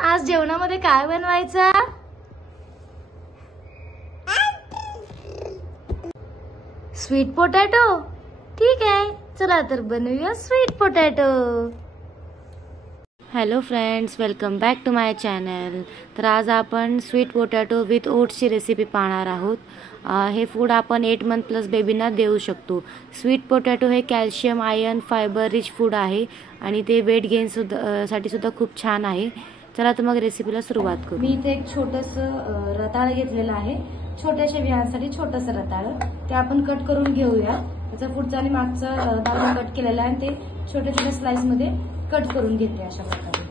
आज जेवणामध्ये काय बनवायचं? Sweet potato. ठीक आहे, चला तर बनवूया sweet potato. Hello friends, welcome back to my channel. तर आज आपण स्वीट पोटॅटो विथ ओट्सची रेसिपी पाहणार आहोत। हे फूड आपण 8 मंथ प्लस बेबींना देऊ शकतो। स्वीट पोटॅटो हे calcium, iron, fibre rich food आहे आणि ते वेट गेन साठी सुद्धा खूप छान आहे। चला तर मग रेसिपीला सुरुवात करू। मी इथे एक छोटंसं रताळ घेतलेलं आहे। छोट्याशा विहांसाठी छोटंसं रताळ ते आपण कट करून घेऊया। त्याचा पुढचा आणि मागचा भाग कट केलेला आहे आणि ते छोट्या छोट्या स्लाइस मध्ये कट करून घेते अशा प्रकारे।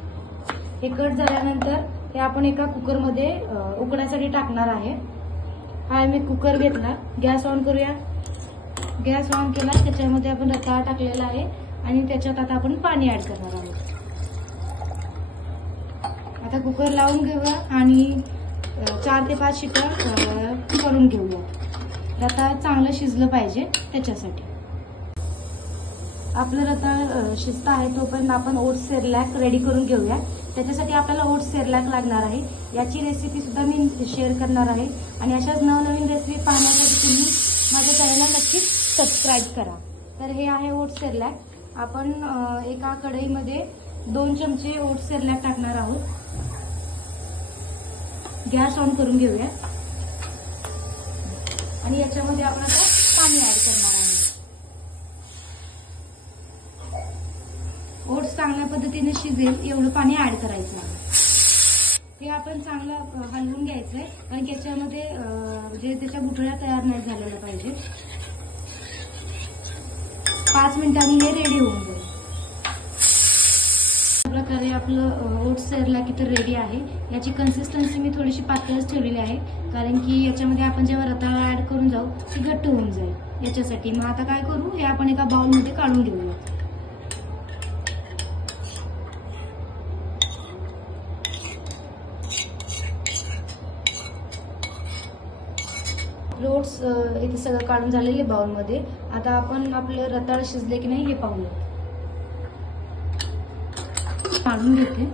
हे कट झाल्यानंतर हे आपण एका कुकर मध्ये उकळण्यासाठी टाकणार आहे। हा मी कुकर घेतला, गॅस ऑन करूया। गॅस ऑन केला, त्याच्यामध्ये आपण रताळा टाकलेला आहे आणि त्याच्यात आता आपण पाणी ऍड करणार आहोत। आता कुकर लावून घेऊया आणि 4 ते 5 शिट्ट्या करून घेऊया। रताळ चांगलं शिजलं पाहिजे त्याच्यासाठी। आपलं रताळ शिजत आहे तोपर्यंत आपण ओट्स सेरलॅक रेडी करून घेऊया। त्याच्यासाठी आपल्याला ओट्स सेरलॅक लागणार आहे। याची रेसिपी सुद्धा मी शेअर करणार आहे आणि अशाच नवनवीन रेसिपी पाहण्यासाठी तुम्ही माझ्या चॅनलला नक्कीच सबस्क्राईब करा। तर हे आहे ओट्स सेरलॅक। आपण एका कढईमध्ये 2 चमचे ओट्स सेरलॅक टाकणार आहोत। गॅस ऑन करून घेऊया आणि याच्यामध्ये आपण आता पाणी ऍड करणार आहे। ओट्स चांगल्या पद्धतीने शिजेल एवढं पाणी ऍड करायचं आहे। हे आपण चांगलं हलवून घ्यायचंय कारण याच्यामध्ये जे त्याच्या गुठळ्या तयार नाही झालेल्या पाहिजे। 5 मिनिटांनी हे रेडी होऊन जाईल। अशा प्रकारे आपलं ओट्स सेरलॅक इथे रेडी आहे। याची कन्सिस्टन्सी मी थोडीशी पातळच ठेवलेली आहे कारण की याच्यामध्ये आपण जेव्हा रताळा ऍड करून जाऊ ती घट्ट होऊन जाईल याच्यासाठी। मग आता काय करू, हे आपण एका बाउल मध्ये काढून घेऊया। ओट्स इथे सगळं काढून झालेले बाउल मध्ये। आता आपण आपलं रताळ शिजले की नाही हे पाहूया। काढून घेते।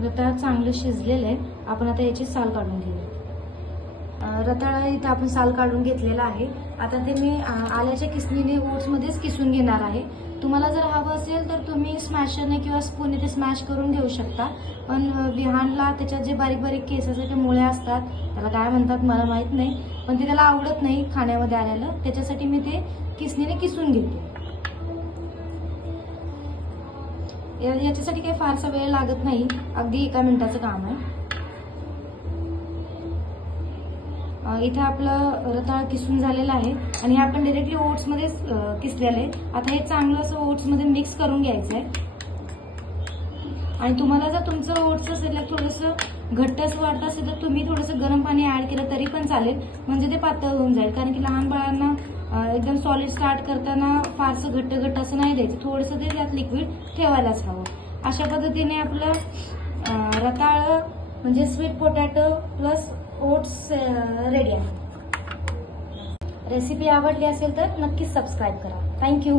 रताळ चांगलं शिजलेलं आहे। आपण आता याची साल काढून घेऊया। रताळा इथं आपण साल काढून घेतलेला आहे। आता ते मी आल्याच्या किसणीने ओट्स मध्येच किसून घेणार आहे। तुम्हाला जर हवं असेल तर तुम्ही स्मॅशरने किंवा स्पूनने ते स्मॅश करून घेऊ शकता। पण विहानला त्याच्यात जे बारीक बारीक केसाचे मुळे असतात, त्याला काय म्हणतात मला माहित नाही, पण ते त्याला आवडत नाही खाण्यामध्ये आल्याला, त्याच्यासाठी मी ते किसणीने किसून घेते। याच्यासाठी काही फारसा वेळ लागत नाही, अगदी 1 मिनिटाचं काम आहे। इथे आपलं रताळ किसून झालेलं आहे आणि हे आपण डायरेक्टली ओट्स मध्ये किसलेलं आहे। आता हे चांगलं असं ओट्स मध्ये मिक्स करून घ्यायचंय आणि तुम्हाला जर तुमचं ओट्स असेल थोडंसं घट्ट असं वाटत असेल तर तुम्ही थोडंसं गरम पाणी ऍड केलं तरी पण चालेल, म्हणजे ते पातळ होऊन जाईल। कारण की लहान बाळांना एकदम सॉलिड स्टार्ट करताना फारसं घट्ट असं नाही द्यायचं, थोडंसं ते त्यात लिक्विड ठेवायलाच हवं। अशा पद्धतीने आपलं रताळ म्हणजे sweet potato plus oats ready आहे। रेसिपी आवडली असेल तर नक्कीच सबस्क्राईब करा। थँक्यू।